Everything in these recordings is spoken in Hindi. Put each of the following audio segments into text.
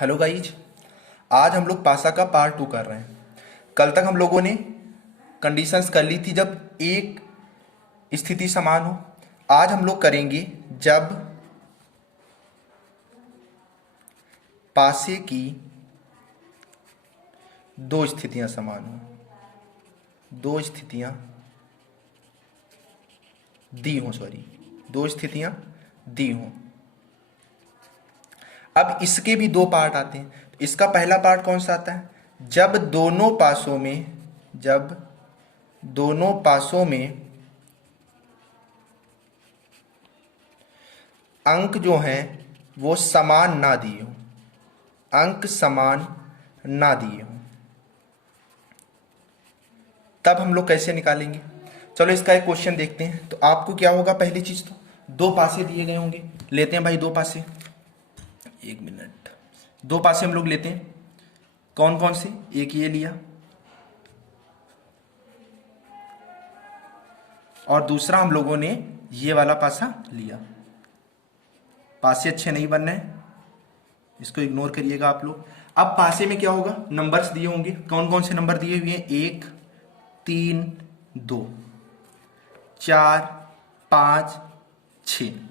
Hello guys. आज हम लोग पासा का पार्ट 2 कर रहे हैं। कल तक हम लोगों ने कंडीशंस कर ली थी जब एक स्थिति समान हो। आज हम लोग करेंगे जब पासे की दो स्थितियां समान हो, दो स्थितियां दी हों, दो स्थितियां दी हों। अब इसके भी दो पार्ट आते हैं। तो इसका पहला पार्ट कौन सा आता है? जब दोनों पासों में अंक जो हैं वो समान ना दिए हों, अंक समान ना दिए हों, तब हम लोग कैसे निकालेंगे? चलो इसका एक क्वेश्चन देखते हैं। तो आपको क्या होगा, पहली चीज तो दो पासे दिए गए होंगे। लेते हैं भाई दो पासे, एक मिनट। दो पासे हम लोग लेते हैं। कौन कौन से? एक ये लिया और दूसरा हम लोगों ने ये वाला पासा लिया। पासे अच्छे नहीं बन रहे हैं, इसको इग्नोर करिएगा आप लोग। अब पासे में क्या होगा, नंबर्स दिए होंगे। कौन कौन से नंबर दिए हुए हैं? 1 3 2 4 5 6।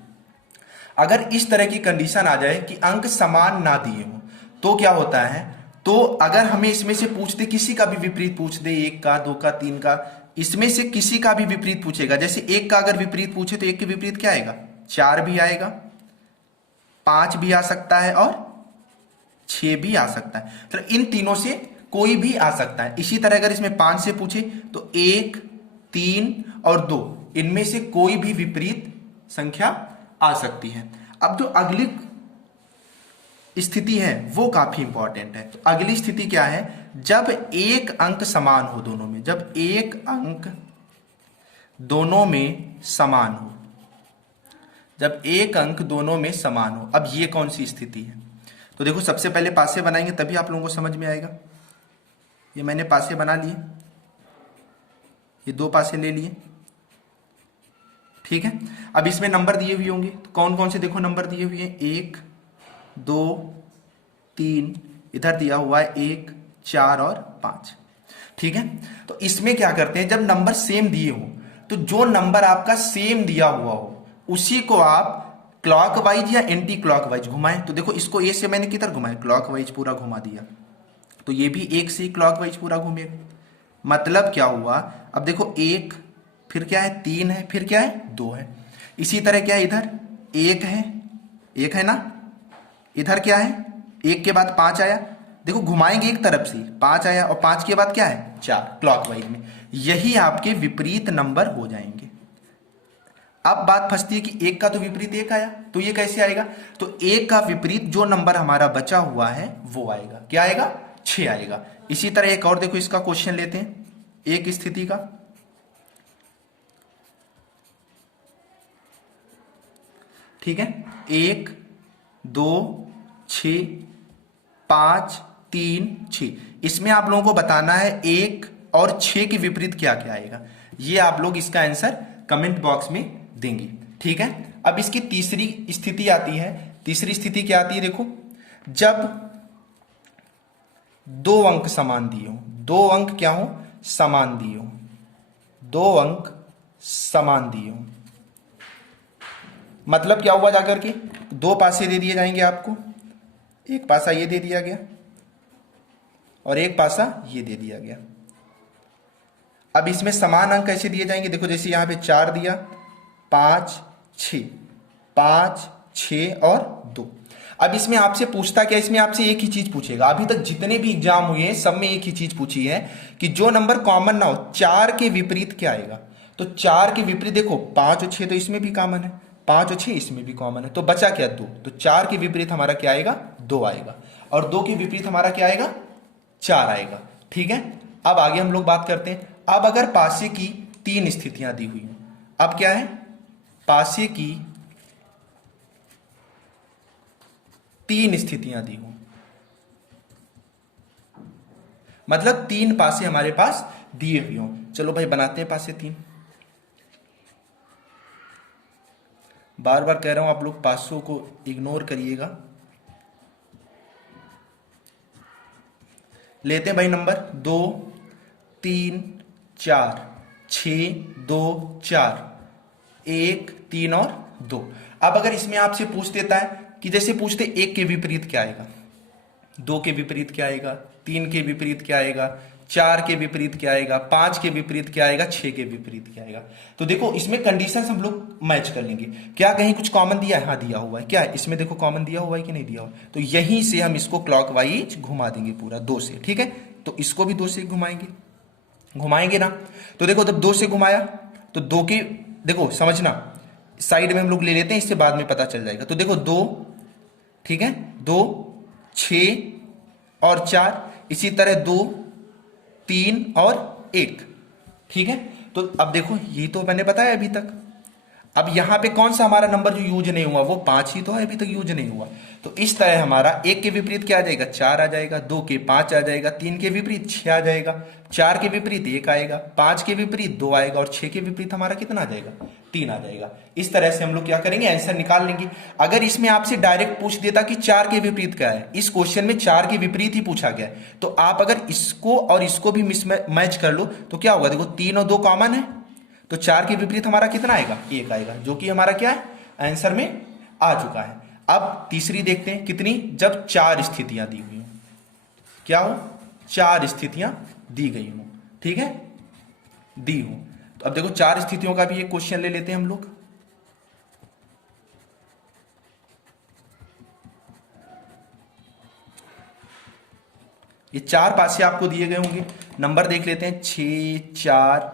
अगर इस तरह की कंडीशन आ जाए कि अंक समान ना दिए हो तो क्या होता है? तो अगर हमें इसमें से पूछते, किसी का भी विपरीत पूछ दे, एक का, दो का, तीन का, इसमें से किसी का भी विपरीत पूछेगा। जैसे एक का अगर विपरीत पूछे तो एक के विपरीत क्या आएगा? 4 भी आएगा, 5 भी आ सकता है और 6 भी आ सकता है। तो इन तीनों से कोई भी आ सकता है। इसी तरह अगर इसमें 5 से पूछे तो 1 3 और 2, इनमें से कोई भी विपरीत संख्या आ सकती है। अब जो अगली स्थिति है वो काफी इंपॉर्टेंट है। तो अगली स्थिति क्या है? जब एक अंक समान हो दोनों में, जब एक अंक दोनों में समान हो, जब एक अंक दोनों में समान हो। अब ये कौन सी स्थिति है? तो देखो, सबसे पहले पासे बनाएंगे तभी आप लोगों को समझ में आएगा। ये मैंने पासे बना लिए, ये दो पासे ले लिए, ठीक है। अब इसमें नंबर दिए हुए होंगे। तो कौन कौन से देखो नंबर दिए हुए हैं? 1 2 3, इधर दिया हुआ है 1 4 और 5, ठीक है। तो इसमें क्या करते हैं, जब नंबर सेम दिए हो तो जो नंबर आपका सेम दिया हुआ हो उसी को आप क्लॉकवाइज या एंटी क्लॉकवाइज घुमाएं। तो देखो, इसको ए से मैंने किधर घुमाया? क्लॉकवाइज पूरा घुमा दिया। तो ये भी एक से ही क्लॉकवाइज पूरा घूमेगा। मतलब क्या हुआ? अब देखो, एक, फिर क्या है? 3 है, फिर क्या है? 2 है। इसी तरह क्या है? इधर 1 है, 1 है ना। इधर क्या है? 1 के बाद 5 आया। देखो, घुमाएंगे एक तरफ से, 5 आया और 5 के बाद क्या है? 4, क्लॉकवाइज में। यही आपके विपरीत नंबर हो जाएंगे। अब बात फंसती है कि एक का तो विपरीत 1 आया, तो ये कैसे आएगा? तो एक का विपरीत जो नंबर हमारा बचा हुआ है वो आएगा। क्या आएगा? 6 आएगा। इसी तरह एक और देखो, इसका क्वेश्चन लेते हैं एक स्थिति का। ठीक है, 1 2 6 5 3 6। इसमें आप लोगों को बताना है 1 और 6 के विपरीत क्या क्या आएगा। ये आप लोग इसका आंसर कमेंट बॉक्स में देंगे, ठीक है। अब इसकी तीसरी स्थिति आती है। तीसरी स्थिति क्या आती है? देखो, जब दो अंक समान दिए हो, दो अंक क्या हो? समान दिए हो, दो अंक समान दिए हो। मतलब क्या हुआ? जाकर के दो पासे दे दिए जाएंगे आपको। एक पासा ये दे दिया गया और एक पासा ये दे दिया गया। अब इसमें समान अंक कैसे दिए जाएंगे? देखो, जैसे यहां पे 4 दिया, 5 6, 5 6 और 2। अब इसमें आपसे पूछता क्या? इसमें आपसे एक ही चीज पूछेगा। अभी तक जितने भी एग्जाम हुए हैं सब में एक ही चीज पूछी है कि जो नंबर कॉमन ना हो, 4 के विपरीत क्या आएगा। तो 4 के विपरीत देखो, 5 और 6 तो इसमें भी कॉमन है, 5 और 6 इसमें भी कॉमन है, तो बचा क्या? 2। तो 4 के विपरीत हमारा क्या आएगा? 2 आएगा। और 2 के विपरीत हमारा क्या आएगा? 4 आएगा, ठीक है। अब आगे हम लोग बात करते हैं। अब अगर पासे की 3 स्थितियां दी हुई हैं, अब क्या है? पासे की 3 स्थितियां दी हो, मतलब 3 पासे हमारे पास दिए हुए हों। चलो भाई बनाते हैं पासे 3। बार बार कह रहा हूं, आप लोग पासों को इग्नोर करिएगा। लेते हैं भाई नंबर 2 3 4 6 2 4 1 3 और 2। अब अगर इसमें आपसे पूछ देता है कि जैसे पूछते एक के विपरीत क्या आएगा, 2 के विपरीत क्या आएगा, 3 के विपरीत क्या आएगा, 4 के विपरीत क्या आएगा, 5 के विपरीत क्या आएगा, 6 के विपरीत क्या आएगा। तो देखो इसमें कंडीशंस हम लोग मैच कर लेंगे। क्या कहीं कुछ कॉमन दिया है? हाँ दिया हुआ है। क्या है इसमें? देखो कॉमन दिया हुआ है कि नहीं दिया हुआ? तो यहीं से हम इसको क्लॉकवाइज घुमा देंगे पूरा 2 से। ठीक है, तो इसको भी 2 से घुमाएंगे ना। तो देखो जब 2 से घुमाया तो 2 की देखो समझना, साइड में हम लोग ले लेते हैं, इससे बाद में पता चल जाएगा। तो देखो 2, ठीक है, 2 6 और 4, इसी तरह 2 3 और 1। ठीक है, तो अब देखो ये तो मैंने बताया अभी तक। अब यहां पे कौन सा हमारा नंबर जो यूज नहीं हुआ, वो 5 ही तो है, अभी तक यूज नहीं हुआ। तो इस तरह हमारा 1 के विपरीत क्या आ जाएगा, 4 आ जाएगा, 2 के 5 आ जाएगा, 3 के विपरीत 6 आ जाएगा, 4 के विपरीत 1 आएगा, 5 के विपरीत 2 आएगा और 6 के विपरीत हमारा कितना आ जाएगा, 3 आ जाएगा। इस तरह से हम लोग क्या करेंगे, आंसर निकाल लेंगे। अगर इसमें आपसे डायरेक्ट पूछ देता कि 4 के विपरीत क्या है, इस क्वेश्चन में 4 के विपरीत ही पूछा गया है, तो आप अगर इसको और इसको भी मैच कर लो तो क्या होगा, देखो 3 और 2 कॉमन है, तो 4 के विपरीत हमारा कितना आएगा, 1 आएगा, जो कि हमारा क्या है, आंसर में आ चुका है। अब तीसरी देखते हैं, कितनी, जब 4 स्थितियां दी हुई हो, क्या हो, 4 स्थितियां दी गई हो, ठीक है, दी हो। तो अब देखो 4 स्थितियों का भी एक क्वेश्चन ले लेते हैं हम लोग। ये 4 पासे आपको दिए गए होंगे, नंबर देख लेते हैं, 6 4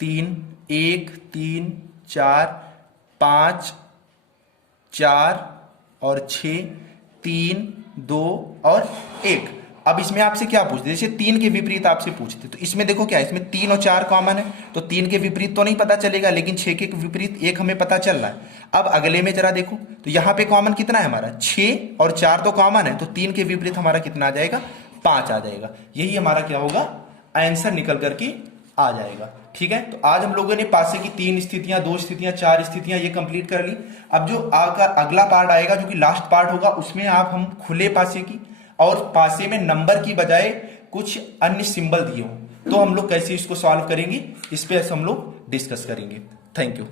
3 1 3 4 5 4 और 6 3 2 और 1। अब इसमें आपसे क्या पूछते, जैसे 3 के विपरीत आपसे पूछते, तो इसमें देखो क्या है, इसमें 3 और 4 कॉमन है, तो 3 के विपरीत तो नहीं पता चलेगा, लेकिन 6 के विपरीत 1 हमें पता चल रहा है। अब अगले में जरा देखो, तो यहां पे कॉमन कितना है हमारा, 6 और 4 तो कॉमन है, तो 3 के विपरीत हमारा कितना आ जाएगा, 5 आ जाएगा। यही हमारा क्या होगा, आंसर निकल करके आ जाएगा। ठीक है, तो आज हम लोगों ने पासे की 3 स्थितियां, 2 स्थितियां, 4 स्थितियां ये कंप्लीट कर ली। अब जो अगला पार्ट आएगा, जो कि लास्ट पार्ट होगा, उसमें आप हम खुले पासे की और पासे में नंबर की बजाय कुछ अन्य सिंबल दिए हो, तो हम लोग कैसे इसको सॉल्व करेंगे, इस पे हम लोग डिस्कस करेंगे। Thank you.